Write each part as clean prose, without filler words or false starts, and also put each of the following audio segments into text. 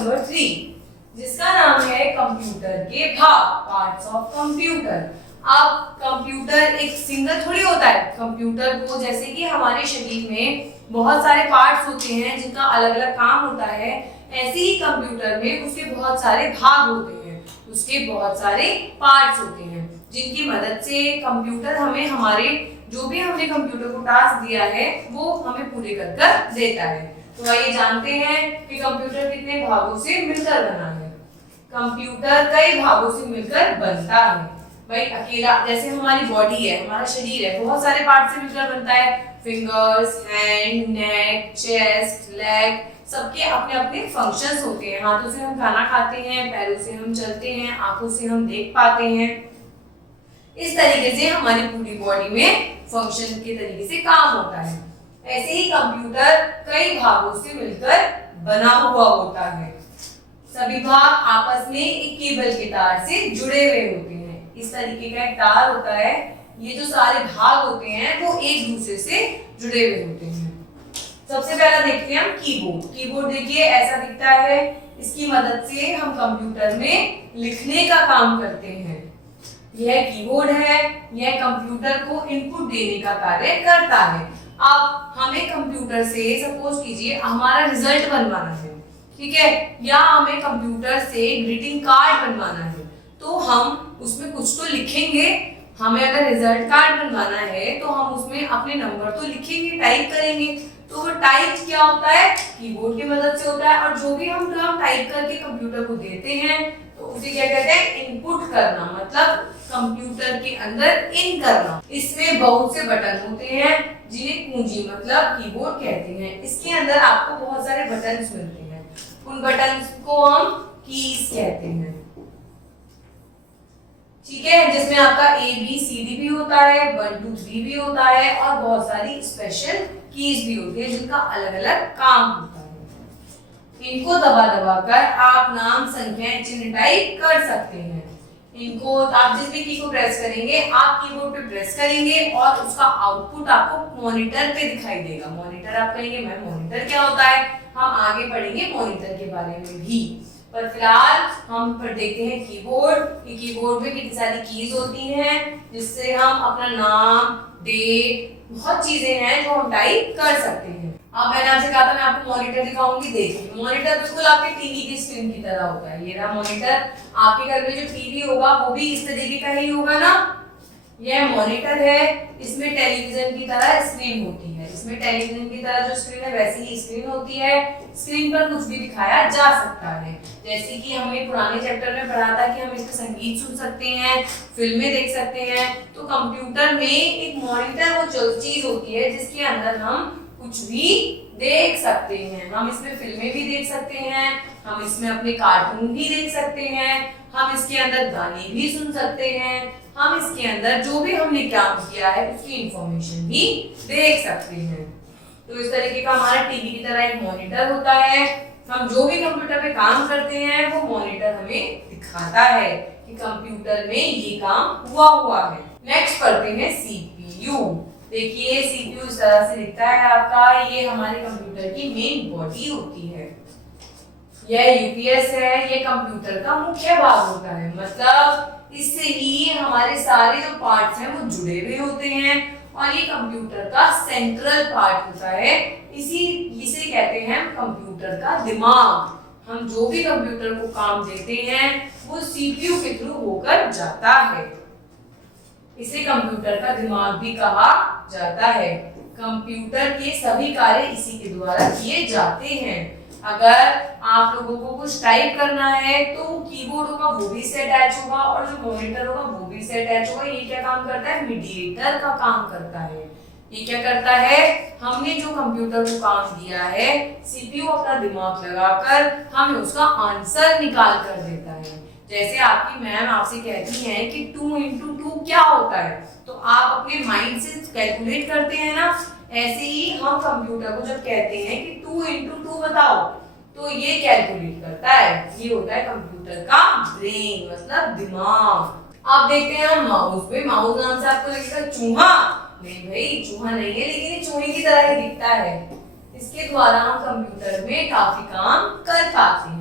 Number 3 जिसका नाम है कंप्यूटर के भाग, पार्ट्स ऑफ कंप्यूटर। अब कंप्यूटर एक सिंगल थोड़ी होता है। कंप्यूटर को जैसे कि हमारे शरीर में बहुत सारे पार्ट्स होते हैं जिनका अलग अलग काम होता है, ऐसे ही कंप्यूटर में उसके बहुत सारे भाग होते हैं, उसके बहुत सारे पार्ट्स होते हैं जिनकी मदद से कंप्यूटर हमें हमारे जो भी हमने कंप्यूटर को टास्क दिया है वो हमें पूरे कर कर देता है। तो आइए जानते हैं कि कंप्यूटर कितने भागों से मिलकर बना है। कंप्यूटर कई भागों से मिलकर बनता है। भाई अकेला जैसे हमारी बॉडी है, हमारा शरीर है, बहुत सारे पार्ट से मिलकर बनता है। फिंगर्स, हैंड, नेक, चेस्ट, लेग, सबके अपने अपने फंक्शंस होते हैं। हाथों से हम खाना खाते हैं, पैरों से हम चलते हैं, आंखों से हम देख पाते हैं। इस तरीके से हमारी पूरी बॉडी में फंक्शन के तरीके से काम होता है। ऐसे ही कंप्यूटर कई भागों से मिलकर बना हुआ होता है। सभी भाग आपस में एक केबल के तार से जुड़े हुए होते हैं। इस तरीके का एक तार होता है। ये जो सारे भाग होते हैं वो एक दूसरे से जुड़े हुए होते हैं। सबसे पहला देखते हैं हम कीबोर्ड। कीबोर्ड देखिए ऐसा दिखता है। इसकी मदद से हम कंप्यूटर में लिखने का काम करते हैं। यह कीबोर्ड है, यह कंप्यूटर को इनपुट देने का कार्य करता है। अब हमें कंप्यूटर से सपोज कीजिए हमारा रिजल्ट बनवाना है, ठीक है, या हमें कंप्यूटर से ग्रीटिंग कार्ड बनवाना है, तो हम उसमें कुछ तो लिखेंगे। हमें अगर रिजल्ट कार्ड बनवाना है तो हम उसमें अपने नंबर तो लिखेंगे, टाइप करेंगे। तो वो टाइप क्या होता है, कीबोर्ड की मदद से होता है। और जो भी हम टाइप करके कंप्यूटर को देते हैं तो उसे क्या कहते हैं, इनपुट करना, मतलब कंप्यूटर के अंदर इन करना। इसमें बहुत से बटन होते हैं जिन्हें कुंजी मतलब कीबोर्ड कहते हैं। इसके अंदर आपको बहुत सारे बटन्स मिलते हैं, उन बटन्स को हम कीज कहते हैं, ठीक है, जिसमें आपका ABCD भी होता है, 1 2 3 भी होता है और बहुत सारी स्पेशल कीज भी होती है जिनका अलग अलग काम होता है। इनको दबा दबा कर आप नाम, संख्या, चिन्ह टाइप कर सकते हैं। इनको आप जिस भी की को प्रेस करेंगे, आप कीबोर्ड पे प्रेस करेंगे और उसका आउटपुट आपको मॉनिटर पे दिखाई देगा। मॉनिटर आप कहेंगे मैम मॉनिटर क्या होता है, हम आगे पढ़ेंगे मॉनिटर के बारे में भी, पर फिलहाल हम देखते हैं कीबोर्ड। कीबोर्ड में कितनी सारी कीज होती हैं जिससे हम अपना नाम, डेट, बहुत चीजें हैं जो हम टाइप कर सकते हैं। अब मैंने आपसे कहा था मैं आपको मॉनिटर दिखाऊंगी। देखिए मॉनिटर बिल्कुल आपके टीवी की स्क्रीन की तरह होता है। ये रहा मॉनिटर। आपके घर में जो टीवी होगा वो भी इस तरीके का ही होगा ना। यह मॉनिटर है, इसमें टेलीविजन की तरह स्क्रीन होती है। इसमें टेलीविजन की तरह जो स्क्रीन है वैसी ही स्क्रीन होती है। स्क्रीन पर कुछ भी दिखाया जा सकता है, जैसे कि हमें पुराने चैप्टर में पढ़ा था कि हम इसमें संगीत सुन सकते हैं, फिल्में देख सकते हैं। तो कंप्यूटर में एक मॉनिटर वो चीज होती है जिसके अंदर हम कुछ भी देख सकते हैं। हम इसमें फिल्में भी देख सकते हैं, हम इसमें अपने कार्टून भी देख सकते हैं, हम इसके अंदर गाने भी सुन सकते हैं, हम इसके अंदर जो भी हमने काम किया है उसकी इंफॉर्मेशन भी देख सकते हैं। तो इस तरीके का हमारा टीवी की तरह एक मॉनिटर होता है। हम जो भी कंप्यूटर पे काम करते हैं वो मॉनिटर हमें दिखाता है कि कंप्यूटर में ये काम हुआ है। नेक्स्ट पढ़ते हैं CPU। देखिए CPU इस तरह से दिखता है आपका। ये हमारे कंप्यूटर की मेन बॉडी होती है। यह UPS है, ये कंप्यूटर का मुख्य भाग होता है, मतलब इससे ही हमारे सारे जो पार्ट्स हैं वो जुड़े हुए होते हैं और ये कंप्यूटर का सेंट्रल पार्ट होता है। इसे कहते हैं कंप्यूटर का दिमाग। हम जो भी कंप्यूटर को काम देते हैं वो CPU के थ्रू होकर जाता है। इसे कंप्यूटर का दिमाग भी कहा जाता है। कंप्यूटर के सभी कार्य इसी के द्वारा किए जाते हैं। अगर आप लोगों को कुछ टाइप करना है तो कीबोर्ड होगा वो भी इससे अटैच होगा और जो मॉनिटर होगा वो भी इससे अटैच होगा। ये क्या काम करता है, मीडिएटर का काम करता है। ये क्या करता है, हमने जो कंप्यूटर को काम दिया है CPU अपना दिमाग लगाकर हमें उसका आंसर निकाल कर देता है। जैसे आपकी मैम आपसे कहती हैं कि 2 × 2 क्या होता है, तो आप अपने माइंड से कैलकुलेट करते हैं ना। ऐसे ही हम कंप्यूटर को जब कहते हैं कि 2 × 2 बताओ तो ये कैलकुलेट करता है। ये होता है कंप्यूटर का ब्रेन, मतलब दिमाग। अब देखते हैं हम माउस पे। माउस नाम से आपको लगेगा चूहा, नहीं भाई चूहा नहीं है, लेकिन ये चूहे की तरह ही दिखता है। इसके द्वारा हम कंप्यूटर में काफी काम कर पाते हैं।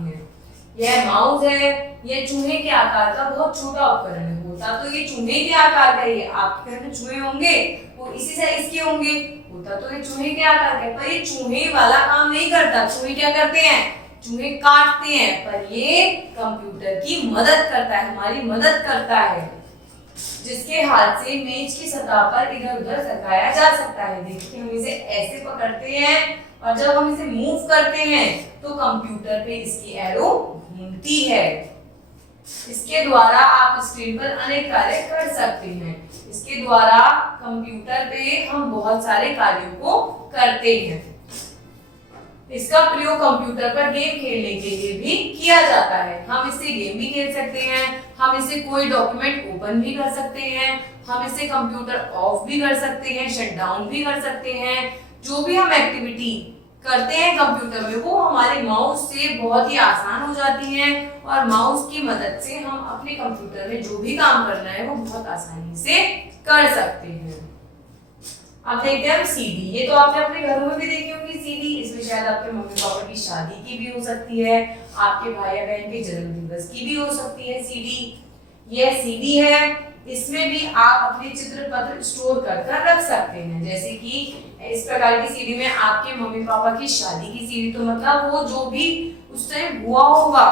यह माउस है, ये चूहे के आकार का बहुत छोटा उपकरण है। होता तो ये चूहे के आकार का ही है, आपके घर में चूहे होंगे वो इसी साइज के होंगे, होता तो ये चूहे के आकार का है, पर ये चूहे वाला काम नहीं करता। चूहे क्या करते हैं, चूहे काटते हैं, पर ये कंप्यूटर की मदद करता है, हमारी मदद करता है, जिसके हाथ से मेज की सतह पर इधर उधर सरकाया जा सकता है। देखिए हम इसे ऐसे पकड़ते हैं और जब हम इसे मूव करते हैं तो कंप्यूटर पे इसकी एरो घूमती है। इसके द्वारा आप स्क्रीन पर अनेक कार्य कर सकते हैं। इसके द्वारा कंप्यूटर पे हम बहुत सारे कार्यों को करते हैं। इसका प्रयोग कंप्यूटर पर गेम खेलने के लिए भी किया जाता है। हम इससे गेम भी खेल सकते हैं, हम इससे कोई डॉक्यूमेंट ओपन भी कर सकते हैं, हम इससे कंप्यूटर ऑफ भी कर सकते हैं, शट डाउन भी कर सकते हैं। जो भी हम एक्टिविटी करते हैं कंप्यूटर में वो हमारे माउस से बहुत ही आसान हो जाती है और माउस की मदद से हम अपने कंप्यूटर में जो भी काम करना है वो बहुत आसानी से कर सकते हैं। अब देखते हैं हम सीडी। ये तो आपने अपने घरों में भी देखी होंगी सीडी। इसमें शायद आपके मम्मी पापा की शादी की भी हो सकती है, आपके भाई या बहन के जन्म दिवस की भी हो सकती है सीडी। यह सीडी है, इसमें भी आप अपने चित्र पत्र स्टोर कर रख सकते हैं। जैसे कि इस प्रकार की सीडी में आपके मम्मी पापा की शादी की सीडी, तो मतलब वो जो भी उस टाइम हुआ होगा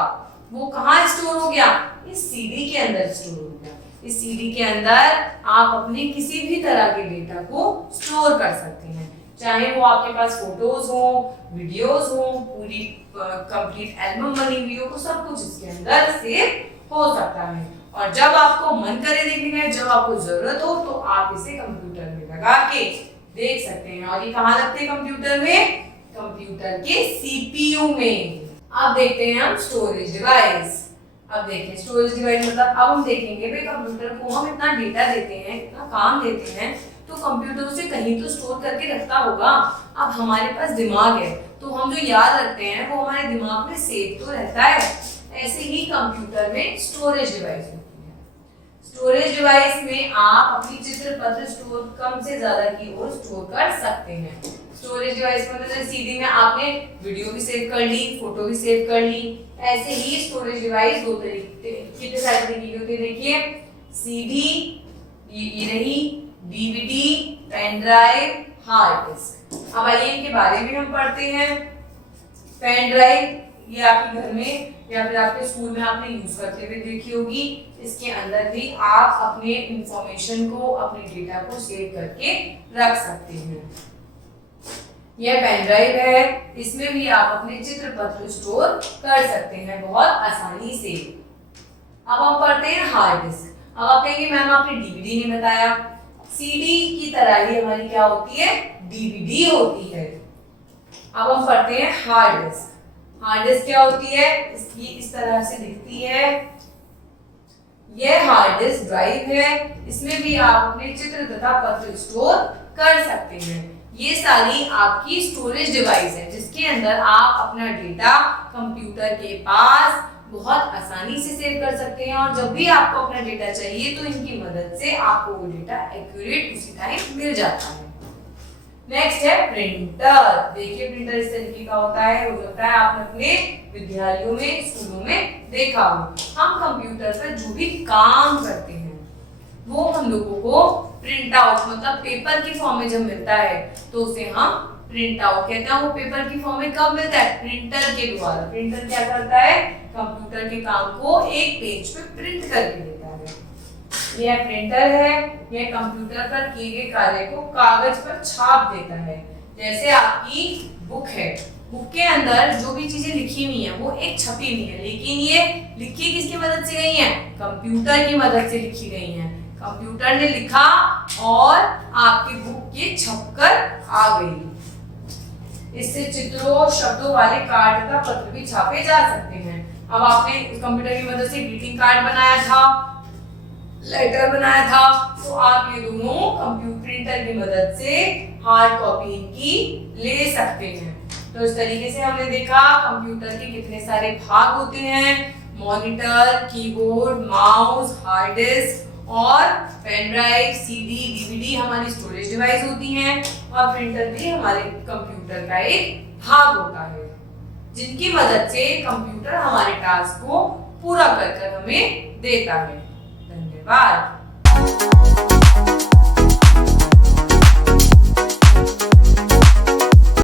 वो कहाँ स्टोर हो गया, इस सीडी के अंदर स्टोर हो गया। इस सीडी के अंदर आप अपने किसी भी तरह के डेटा को स्टोर कर सकते हैं, चाहे वो आपके पास फोटोज हो, वीडियोस हो, पूरी कंप्लीट एल्बम बनी हुई हो, तो सब कुछ इसके अंदर सेव हो सकता है। और जब आपको मन करे देखने का, जब आपको जरूरत हो तो आप इसे कंप्यूटर में लगा के देख सकते हैं। और ये कहाँ लगते हैं कंप्यूटर में, कंप्यूटर के सीपीयू में। अब देखते हैं हम स्टोरेज डिवाइस। अब देखिए स्टोरेज डिवाइस मतलब अब हम देखेंगे भाई कंप्यूटर को हम इतना डेटा देते हैं, इतना काम देते हैं, तो कंप्यूटर उसे कहीं तो स्टोर करके रखता होगा। अब हमारे पास दिमाग है तो हम जो याद रखते हैं वो हमारे दिमाग में सेव तो रहता है। ऐसे ही कंप्यूटर में स्टोरेज डिवाइस होती है। स्टोरेज डिवाइस में आप अपनी चित्र पत्र स्टोर कम से ज्यादा की ओर स्टोर कर सकते हैं। स्टोरेज डिवाइस में मतलब सीडी में आपने वीडियो भी सेव कर ली, फोटो भी सेव कर ली। ऐसे ही स्टोरेज डिवाइस दो तरीके कितने सारे तरीके की होती है। देखिए सीडी, ये रही DVD, pen drive, hard disk. अब आइए इनके बारे में हम पढ़ते हैं। पेन ड्राइव ये आपके घर में या फिर आपके स्कूल में आपने यूज करते हुए देखी होगी। इसके अंदर भी आप अपने इंफॉर्मेशन को, अपने डेटा को सेव करके रख सकते हैं। यह पेन ड्राइव है, इसमें भी आप अपने चित्र पत्र स्टोर कर सकते हैं बहुत आसानी से। अब हम पढ़ते हैं हार्ड डिस्क। अब आप कहेंगे मैम आपने डीवीडी नहीं बताया। सीडी की तरह ही हमारी क्या होती है, डीवीडी होती है। अब हम पढ़ते हैं हार्ड डिस्क। हार्ड डिस्क क्या होती है, इसकी इस तरह से दिखती है। यह हार्ड डिस्क ड्राइव है, इसमें भी आप अपने चित्र तथा पत्र स्टोर कर सकते हैं। ये सारी आपकी स्टोरेज डिवाइस है जिसके अंदर आप अपना डेटा कंप्यूटर के पास बहुत आसानी से सेव कर सकते हैं और जब भी आपको अपना डेटा चाहिए तो इनकी मदद से आपको वो डेटा एक्यूरेट उसी टाइम मिल जाता है। नेक्स्ट है प्रिंटर। देखिए प्रिंटर इस तरीके का होता है, हो सकता है आपने अपने विद्यालयों में, स्कूलों में देखा हो। हम कंप्यूटर पर जो भी काम करते हैं वो हम लोगों को प्रिंट आउट मतलब पेपर की फॉर्म में जब मिलता है तो उसे हम प्रिंट आउट कहते हैं। वो पेपर की फॉर्म में कब मिलता है, प्रिंटर के द्वारा। प्रिंटर क्या करता है, कंप्यूटर के काम को एक पेज पे प्रिंट करके देता है। यह प्रिंटर है, यह कंप्यूटर पर किए गए कार्य को कागज पर छाप देता है। जैसे आपकी बुक है, बुक के अंदर जो भी चीजें लिखी हुई हैं वो एक छपी हुई है, लेकिन ये लिखी किसकी मदद से गई है, कंप्यूटर की मदद से लिखी गई है। कंप्यूटर ने लिखा और आपकी बुक ये छपकर आ गई। इससे चित्रों, शब्दों वाले कार्ड तथा पत्र भी छापे जा सकते हैं। अब आपने कंप्यूटर की मदद से ग्रीटिंग कार्ड बनाया था, लेटर बनाया था, तो आप ये दोनों कंप्यूटर प्रिंटर की मदद से हार्ड कॉपी इनकी ले सकते हैं। तो इस तरीके से हमने देखा कंप्यूटर के कितने सारे भाग होते हैं, monitor, keyboard, mouse, hard disk और पेन ड्राइव, सीडी, डीवीडी हमारी स्टोरेज डिवाइस होती हैं और प्रिंटर भी हमारे कंप्यूटर का एक भाग होता है। जिनकी मदद से कंप्यूटर हमारे टास्क को पूरा कर कर हमें देता है। धन्यवाद।